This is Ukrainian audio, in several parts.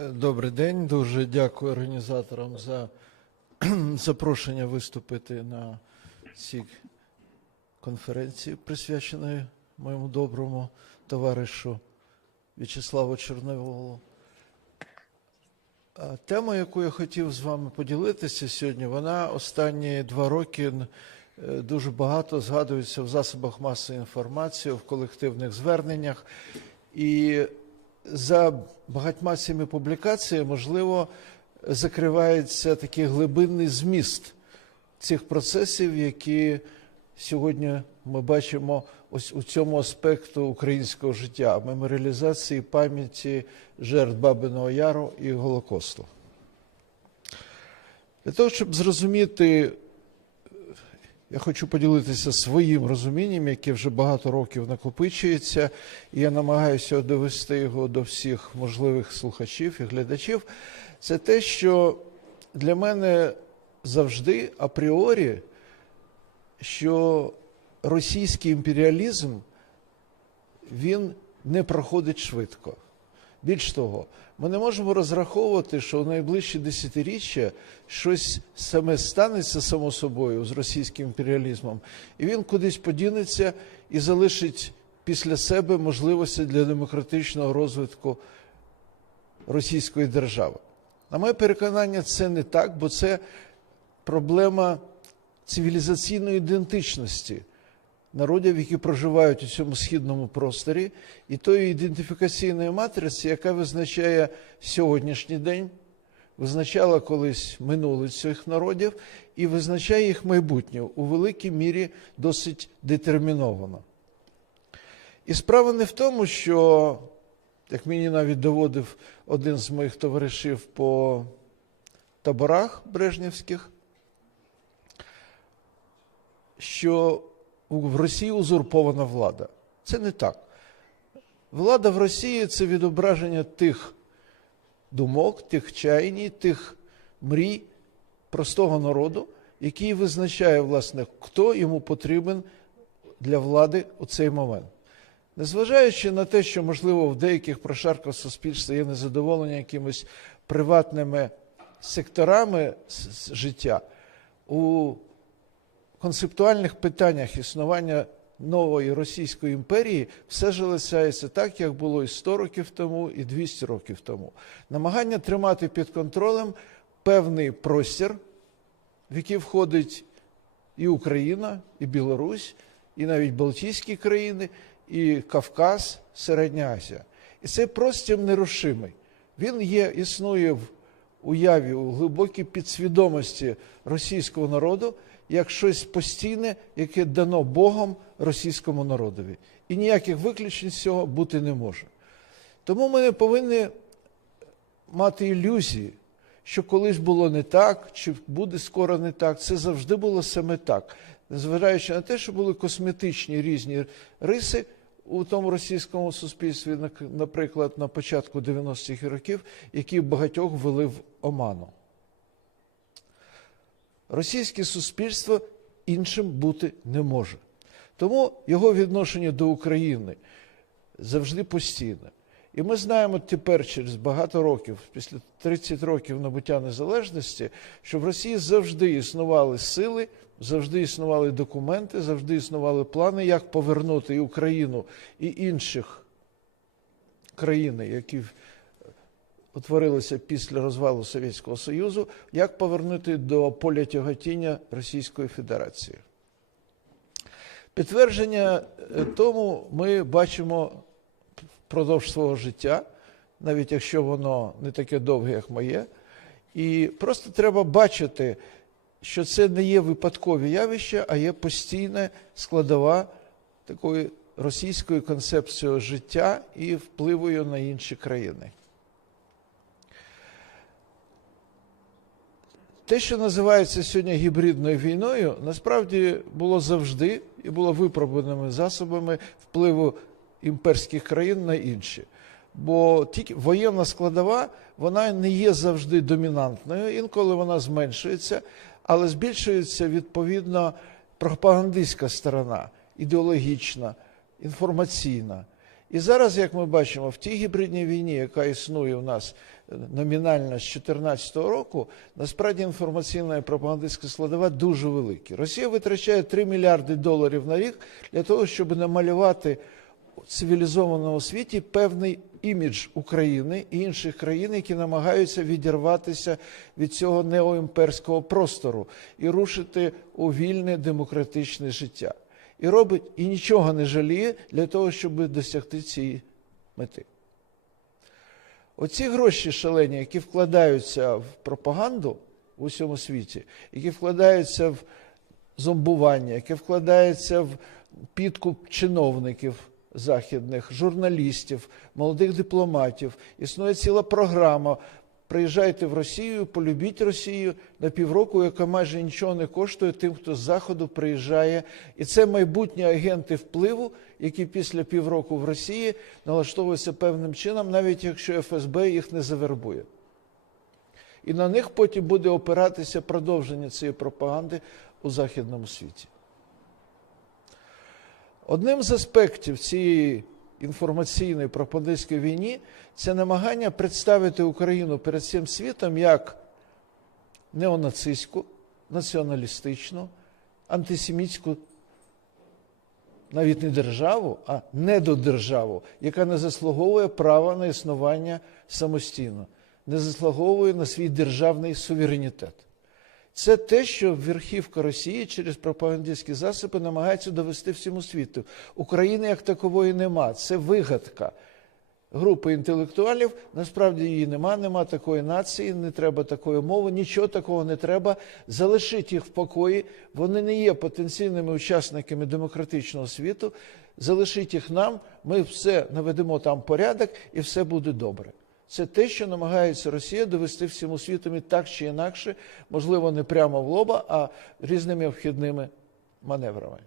Е, Добрий день. Дуже дякую організаторам за запрошення виступити на цій конференції, присвяченої моєму доброму товаришу В'ячеславу Чорноволу. Тема, яку я хотів з вами поділитися сьогодні, вона останні два роки е, дуже багато згадується в засобах масової інформації, в колективних зверненнях. І за багатьма цими публікаціями, можливо, закривається такий глибинний зміст цих процесів, які сьогодні ми бачимо ось у цьому аспекту українського життя меморіалізації пам'яті жертв Бабиного Яру і Голокосту. Для того, щоб зрозуміти, я хочу поділитися своїм розумінням, яке вже багато років накопичується, і я намагаюся довести його до всіх можливих слухачів і глядачів. Це те, що для мене завжди апріорі, що російський імперіалізм він не проходить швидко. Більш того, ми не можемо розраховувати, що в найближчі десятиріччя щось саме станеться само собою з російським імперіалізмом, і він кудись подінеться і залишить після себе можливості для демократичного розвитку російської держави. На моє переконання, це не так, бо це проблема цивілізаційної ідентичності народів, які проживають у цьому східному просторі, і тої ідентифікаційної матриці, яка визначає сьогоднішній день, визначала колись минуле цих народів і визначає їх майбутнє у великій мірі досить детерміновано. І справа не в тому, що, як мені навіть доводив один з моїх товаришів по таборах брежнівських, що в Росії узурпована влада. Це не так. Влада в Росії це відображення тих думок, тих чайні, тих мрій простого народу, який визначає, власне, хто йому потрібен для влади у цей момент. Незважаючи на те, що, можливо, в деяких прошарках суспільства є незадоволення якимись приватними секторами життя, у концептуальних питаннях існування нової Російської імперії все ж лишається так, як було і 100 років тому, і 200 років тому. Намагання тримати під контролем певний простір, в який входить і Україна, і Білорусь, і навіть Балтійські країни, і Кавказ, Середня Азія. І цей простір нерушимий. Він є, існує в уяві, у глибокій підсвідомості російського народу як щось постійне, яке дано Богом російському народові. І ніяких виключень з цього бути не може. Тому ми не повинні мати ілюзії, що колись було не так, чи буде скоро не так. Це завжди було саме так. Незважаючи на те, що були косметичні різні риси у тому російському суспільстві, наприклад, на початку 90-х років, які багатьох ввели в оману. Російське суспільство іншим бути не може. Тому його відношення до України завжди постійне. І ми знаємо тепер, через багато років, після 30 років набуття незалежності, що в Росії завжди існували сили, завжди існували документи, завжди існували плани, як повернути і Україну, і інших країн, які утворилися після розвалу Совєтського Союзу, як повернути до поля тяготіння Російської Федерації. Підтвердження тому ми бачимо впродовж свого життя, навіть якщо воно не таке довге, як моє. І просто треба бачити, що це не є випадкові явища, а є постійна складова такої російської концепції життя і впливу на інші країни. Те, що називається сьогодні гібридною війною, насправді було завжди і було випробуваними засобами впливу імперських країн на інші. Бо тільки воєнна складова вона не є завжди домінантною, інколи вона зменшується, але збільшується відповідно пропагандистська сторона, ідеологічна, інформаційна. І зараз, як ми бачимо, в тій гібридній війні, яка існує у нас е, номінально з 2014 року, насправді інформаційна і пропагандистська складова дуже великі. Росія витрачає 3 мільярди доларів на рік для того, щоб намалювати у цивілізованому світі певний імідж України і інших країн, які намагаються відірватися від цього неоімперського простору і рушити у вільне демократичне життя. І робить і нічого не жаліє для того, щоб досягти цієї мети. Оці гроші шалені, які вкладаються в пропаганду в усьому світі, які вкладаються в зомбування, які вкладаються в підкуп чиновників західних, журналістів, молодих дипломатів. Існує ціла програма. Приїжджайте в Росію, полюбіть Росію на півроку, яка майже нічого не коштує тим, хто з заходу приїжджає. І це майбутні агенти впливу, які після півроку в Росії налаштовуються певним чином, навіть якщо ФСБ їх не завербує. І на них потім буде опиратися продовження цієї пропаганди у західному світі. Одним з аспектів цієї інформаційної пропагандистської війні це намагання представити Україну перед всім світом як неонацистську, націоналістичну, антисемітську, навіть не державу, а недодержаву, яка не заслуговує права на існування самостійно, не заслуговує на свій державний суверенітет. Це те, що верхівка Росії через пропагандистські засоби намагається довести всьому світу. України як такової нема. Це вигадка групи інтелектуалів. Насправді її нема, нема такої нації, не треба такої мови, нічого такого не треба. Залишіть їх в покої. Вони не є потенційними учасниками демократичного світу. Залишіть їх нам, ми все наведемо там порядок і все буде добре. Це те, що намагається Росія довести всьому світу так чи інакше, можливо, не прямо в лоба, а різними обхідними маневрами.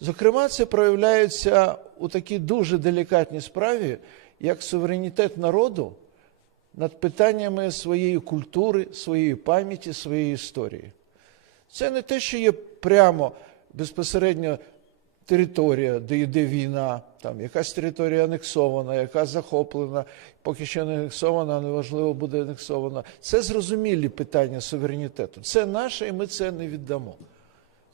Зокрема, це проявляється у такій дуже делікатній справі, як суверенітет народу над питаннями своєї культури, своєї пам'яті, своєї історії. Це не те, що є прямо безпосередньо територія, де йде війна, там якась територія анексована, яка захоплена, поки що не анексована, неважливо буде анексована. Це зрозумілі питання суверенітету. Це наше, і ми це не віддамо.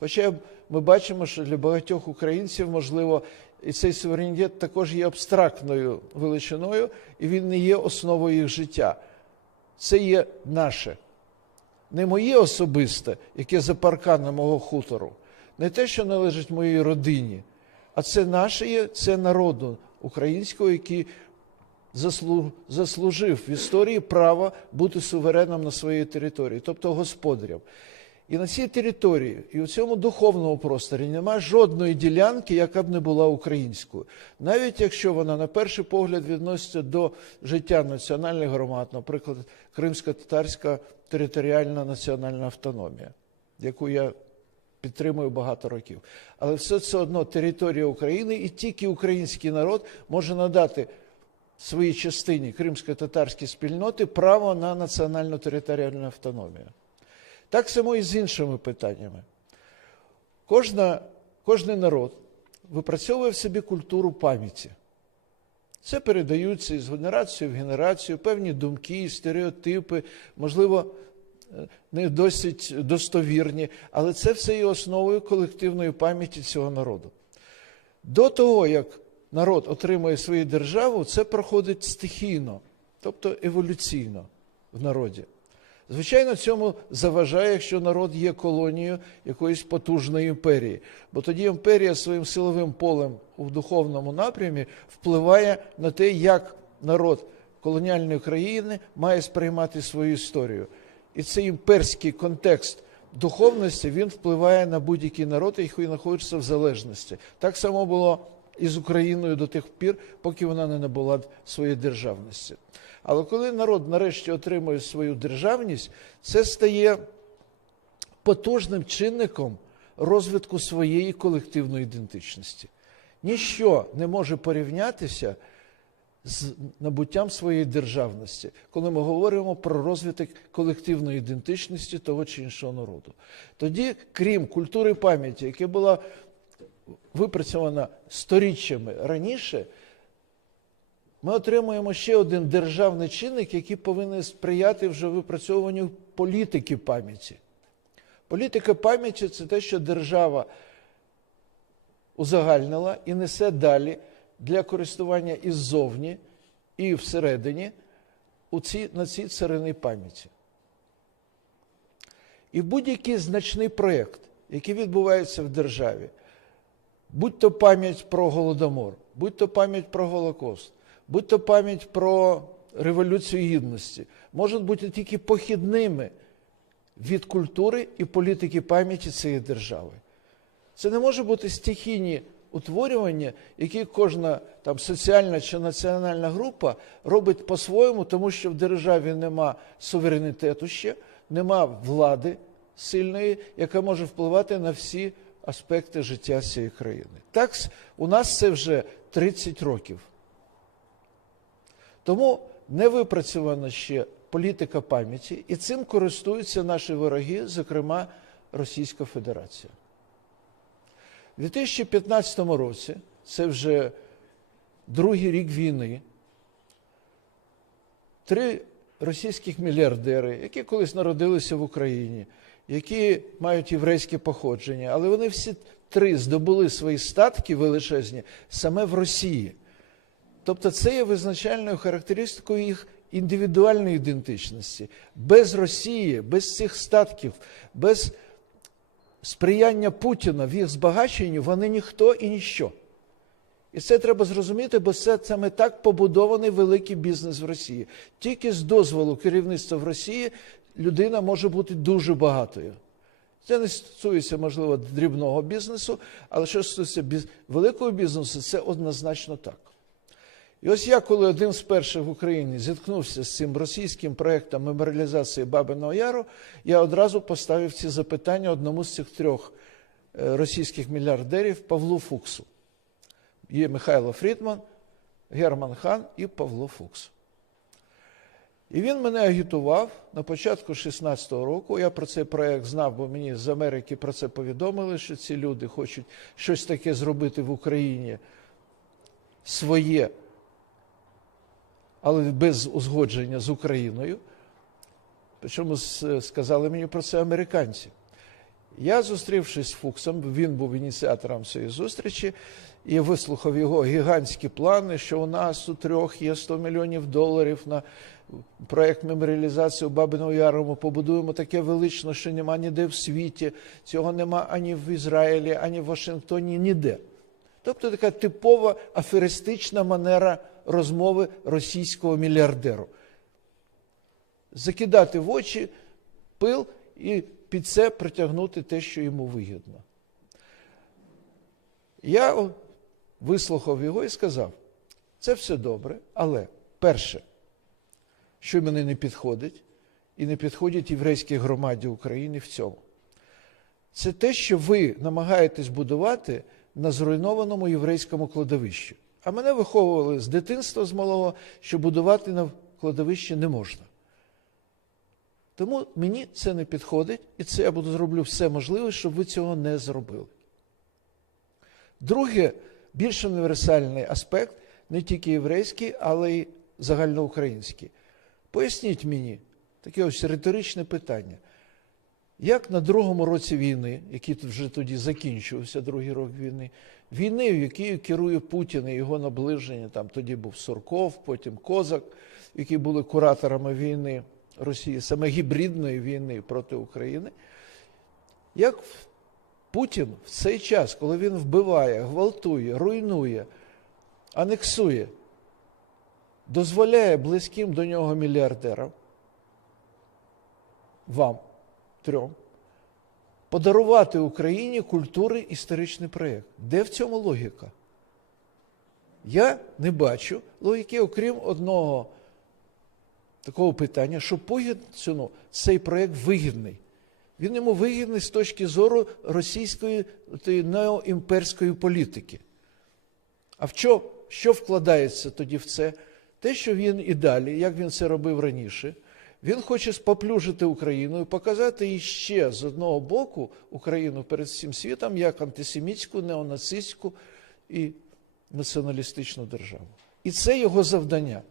Хоча ми бачимо, що для багатьох українців, можливо, і цей суверенітет також є абстрактною величиною, і він не є основою їх життя. Це є наше. Не моє особисте, яке за парканом мого хутору, не те, що належить моїй родині, а це наше є, це народу українського, який заслужив в історії право бути сувереном на своїй території, тобто господарем. І на цій території, і у цьому духовному просторі немає жодної ділянки, яка б не була українською. Навіть якщо вона на перший погляд відноситься до життя національних громад, наприклад, Кримсько-татарська територіальна національна автономія, яку я підтримую багато років. Але все це одно територія України, і тільки український народ може надати своїй частині кримсько-татарській спільноти право на національну територіальну автономію. Так само і з іншими питаннями. Кожна, кожний народ випрацьовує в собі культуру пам'яті. Це передаються із генерації в генерацію певні думки, стереотипи, можливо, не досить достовірні, але це все є основою колективної пам'яті цього народу. До того, як народ отримує свою державу, це проходить стихійно, тобто еволюційно в народі. Звичайно, цьому заважає, якщо народ є колонією якоїсь потужної імперії. Бо тоді імперія своїм силовим полем у духовному напрямі впливає на те, як народ колоніальної країни має сприймати свою історію. І цей імперський контекст духовності він впливає на будь-який народ, який знаходиться в залежності. Так само було і з Україною до тих пір, поки вона не набула своєї державності. Але коли народ нарешті отримує свою державність, це стає потужним чинником розвитку своєї колективної ідентичності. Ніщо не може порівнятися з набуттям своєї державності, коли ми говоримо про розвиток колективної ідентичності того чи іншого народу. Тоді, крім культури пам'яті, яка була випрацьована сторіччями раніше, ми отримуємо ще один державний чинник, який повинен сприяти вже випрацьовуванню політики пам'яті. Політика пам'яті це те, що держава узагальнила і несе далі для користування і ззовні, і всередині у ці, на цій царині пам'яті. І будь-який значний проєкт, який відбувається в державі, будь то пам'ять про Голодомор, будь то пам'ять про Голокост, будь то пам'ять про Революцію Гідності, можуть бути тільки похідними від культури і політики пам'яті цієї держави. Це не може бути стихійні утворювання, які кожна там соціальна чи національна група робить по-своєму, тому що в державі нема суверенітету ще, нема влади сильної, яка може впливати на всі аспекти життя цієї країни. Так, у нас це вже 30 років. Тому не випрацьована ще політика пам'яті, і цим користуються наші вороги, зокрема Російська Федерація. У 2015 році, це вже другий рік війни, три російських мільярдери, які колись народилися в Україні, які мають єврейське походження, але вони всі три здобули свої статки величезні саме в Росії. Тобто це є визначальною характеристикою їх індивідуальної ідентичності. Без Росії, без цих статків, без сприяння Путіна в їх збагаченню вони ніхто і ніщо. І це треба зрозуміти, бо це саме так побудований великий бізнес в Росії. Тільки з дозволу керівництва в Росії людина може бути дуже багатою. Це не стосується, можливо, дрібного бізнесу, але що стосується великого бізнесу, це однозначно так. І ось я, коли один з перших в Україні зіткнувся з цим російським проєктом меморіалізації Бабиного Яру, я одразу поставив ці запитання одному з цих трьох е, російських мільярдерів Павлу Фуксу. Є Михайло Фрідман, Герман Хан і Павло Фукс. І він мене агітував на початку 16-го року. Я про цей проєкт знав, бо мені з Америки про це повідомили, що ці люди хочуть щось таке зробити в Україні своє, але без узгодження з Україною. Причому сказали мені про це американці. Я, зустрівшись з Фуксом, він був ініціатором цієї зустрічі, і вислухав його гігантські плани, що у нас у трьох є 100 мільйонів доларів на проєкт меморіалізації у Бабиного Яру. Ми побудуємо таке велично, що нема ніде в світі. Цього нема ані в Ізраїлі, ані в Вашингтоні, ніде. Тобто така типова аферистична манера розмови російського мільярдеру. Закидати в очі пил і під це притягнути те, що йому вигідно. Я вислухав його і сказав: це все добре, але перше, що мені не підходить, і не підходить єврейській громаді України в цьому, це те, що ви намагаєтесь будувати на зруйнованому єврейському кладовищі. А мене виховували з дитинства з малого, що будувати на кладовищі не можна. Тому мені це не підходить, і це я буду зроблю все можливе, щоб ви цього не зробили. Друге, більш універсальний аспект, не тільки єврейський, але й загальноукраїнський. Поясніть мені таке ось риторичне питання. Як на другому році війни, який вже тоді закінчувався другий рік війни, війни, в якій керує Путін і його наближення, там тоді був Сурков, потім Козак, які були кураторами війни Росії, саме гібридної війни проти України, як Путін в цей час, коли він вбиває, гвалтує, руйнує, анексує, дозволяє близьким до нього мільярдерам, вам, трьом, подарувати Україні культури історичний проєкт. Де в цьому логіка? Я не бачу логіки, окрім одного такого питання, що Путіну цей проєкт вигідний. Він йому вигідний з точки зору російської неоімперської політики. А в що, що вкладається тоді в це? Те, що він і далі, як він це робив раніше, Він хоче споплюжити Україну і показати іще з одного боку Україну перед всім світом як антисемітську, неонацистську і націоналістичну державу. І це його завдання.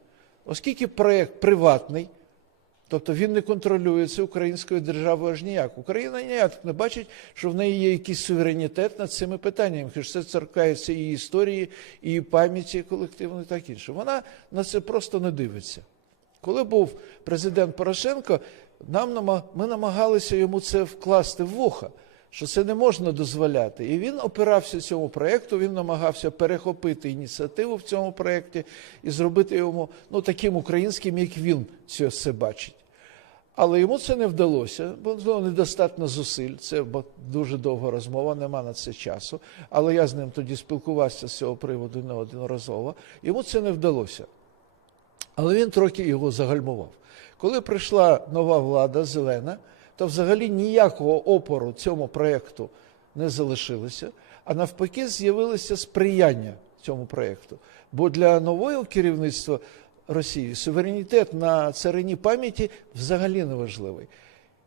Оскільки проєкт приватний, тобто він не контролюється українською державою аж ніяк. Україна ніяк не бачить, що в неї є якийсь суверенітет над цими питаннями, що це торкається її історії, її пам'яті колективної, так інше. Вона на це просто не дивиться. Коли був президент Порошенко, нам ми намагалися йому це вкласти в вуха, що це не можна дозволяти. І він опирався цьому проєкту, він намагався перехопити ініціативу в цьому проєкті і зробити йому ну, таким українським, як він це все бачить. Але йому це не вдалося, бо було недостатньо зусиль. Це дуже довга розмова, нема на це часу. Але я з ним тоді спілкувався з цього приводу неодноразово. Йому це не вдалося. Але він трохи його загальмував. Коли прийшла нова влада зелена, то взагалі ніякого опору цьому проєкту не залишилося, а навпаки, з'явилося сприяння цьому проєкту. Бо для нового керівництва Росії суверенітет на царині пам'яті взагалі не важливий.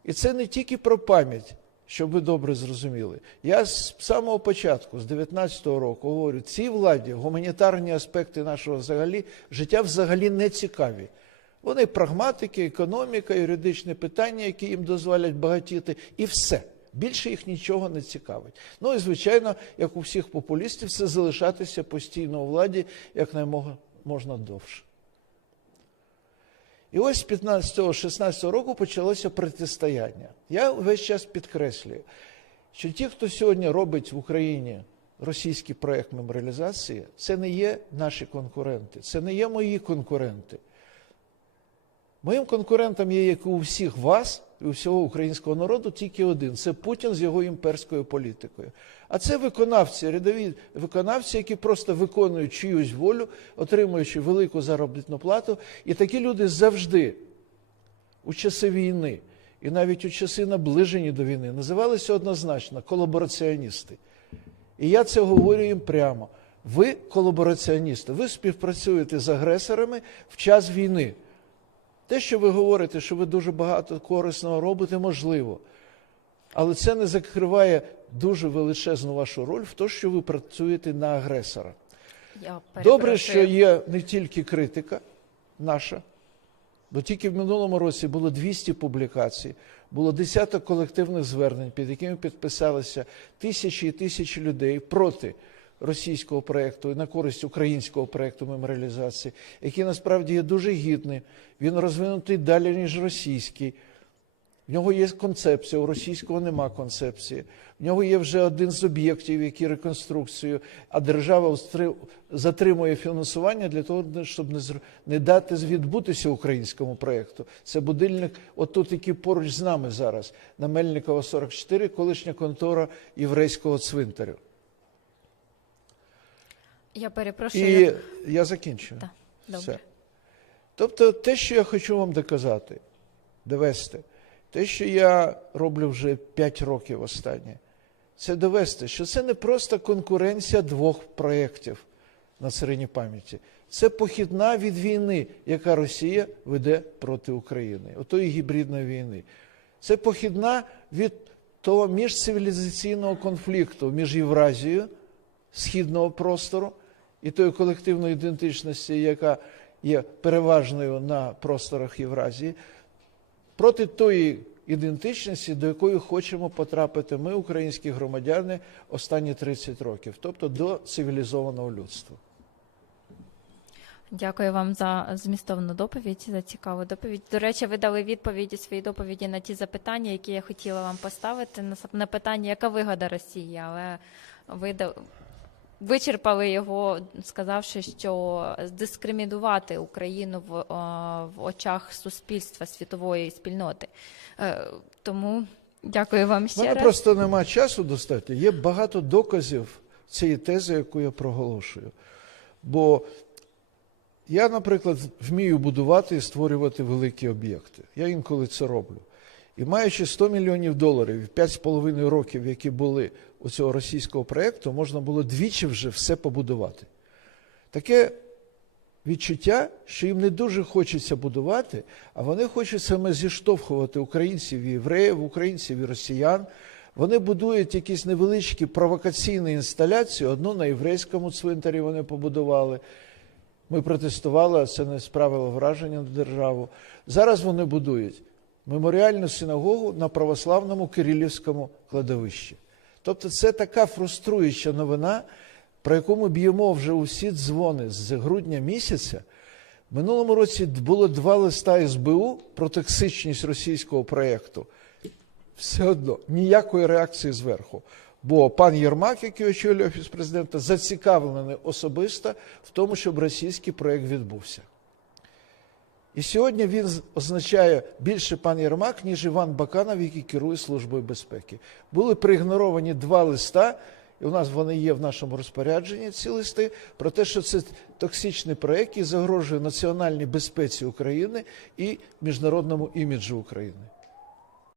І це не тільки про пам'ять, щоб ви добре зрозуміли. Я з самого початку, з 19-го року, говорю, цій владі гуманітарні аспекти нашого взагалі життя взагалі не цікаві. Вони прагматики, економіка, юридичні питання, які їм дозволять багатіти, і все. Більше їх нічого не цікавить. Ну і звичайно, як у всіх популістів, це залишатися постійно у владі якнаймога можна довше. І ось з 15-16 року почалося протистояння. Я весь час підкреслюю, що ті, хто сьогодні робить в Україні російський проєкт меморіалізації, це не є наші конкуренти, це не є мої конкуренти. Моїм конкурентом є, як і у всіх вас і всього українського народу, тільки один це Путін з його імперською політикою. А це виконавці, рядові виконавці, які просто виконують чиюсь волю, отримуючи велику заробітну плату. І такі люди завжди у часи війни і навіть у часи наближені до війни називалися однозначно колабораціоністи. І я це говорю їм прямо. Ви колабораціоністи, ви співпрацюєте з агресорами в час війни. Те, що ви говорите, що ви дуже багато корисного робите, можливо. Але це не закриває дуже величезну вашу роль в тому, що ви працюєте на агресора. Я Добре, що є не тільки критика наша, бо тільки в минулому році було 200 публікацій, було десяток колективних звернень, під якими підписалися тисячі і тисячі людей проти російського проєкту і на користь українського проєкту меморіалізації, який насправді є дуже гідний. Він розвинутий далі, ніж російський. В нього є концепція, у російського нема концепції. В нього є вже один з об'єктів, який реконструкцію, а держава затримує фінансування для того, щоб не, дати відбутися українському проєкту. Це будильник, отут, який поруч з нами зараз, на Мельникова 44, колишня контора єврейського цвинтарю. Я перепрошую. І я закінчую. Так, добре. Все. Тобто, те, що я хочу вам доказати, довести, те, що я роблю вже 5 років останнє, це довести, що це не просто конкуренція двох проєктів на царині пам'яті. Це похідна від війни, яка Росія веде проти України, отої гібридної війни. Це похідна від того міжцивілізаційного конфлікту між Євразією, східного простору і тої колективної ідентичності, яка є переважною на просторах Євразії, проти тої ідентичності, до якої хочемо потрапити ми, українські громадяни, останні 30 років, тобто до цивілізованого людства. Дякую вам за змістовну доповідь, за цікаву доповідь. До речі, ви дали відповіді свої доповіді на ті запитання, які я хотіла вам поставити. На, питання, яка вигода Росії, але ви вичерпали його, сказавши, що дискримінувати Україну в, е, в очах суспільства світової спільноти. Е, Тому дякую вам ще мене раз. просто нема часу достатньо. Є багато доказів цієї тези, яку я проголошую. Бо я, наприклад, вмію будувати і створювати великі об'єкти. Я інколи це роблю. І маючи 100 мільйонів доларів, 5,5 років, які були у цього російського проєкту, можна було двічі вже все побудувати. Таке відчуття, що їм не дуже хочеться будувати, а вони хочуть саме зіштовхувати українців і євреїв, українців і росіян. Вони будують якісь невеличкі провокаційні інсталяції. Одну на єврейському цвинтарі вони побудували. Ми протестували, а це не справило враження на державу. Зараз вони будують меморіальну синагогу на православному Кирилівському кладовищі. Тобто це така фруструюча новина, про яку ми б'ємо вже усі дзвони з грудня місяця. Минулому році було два листа СБУ про токсичність російського проєкту. Все одно ніякої реакції зверху. Бо пан Єрмак, який очолює офіс президента, зацікавлений особисто в тому, щоб російський проєкт відбувся. І сьогодні він означає більше пан Єрмак, ніж Іван Баканов, який керує Службою безпеки. Були проігноровані два листа, і у нас вони є в нашому розпорядженні, ці листи, про те, що це токсичний проект, який загрожує національній безпеці України і міжнародному іміджу України.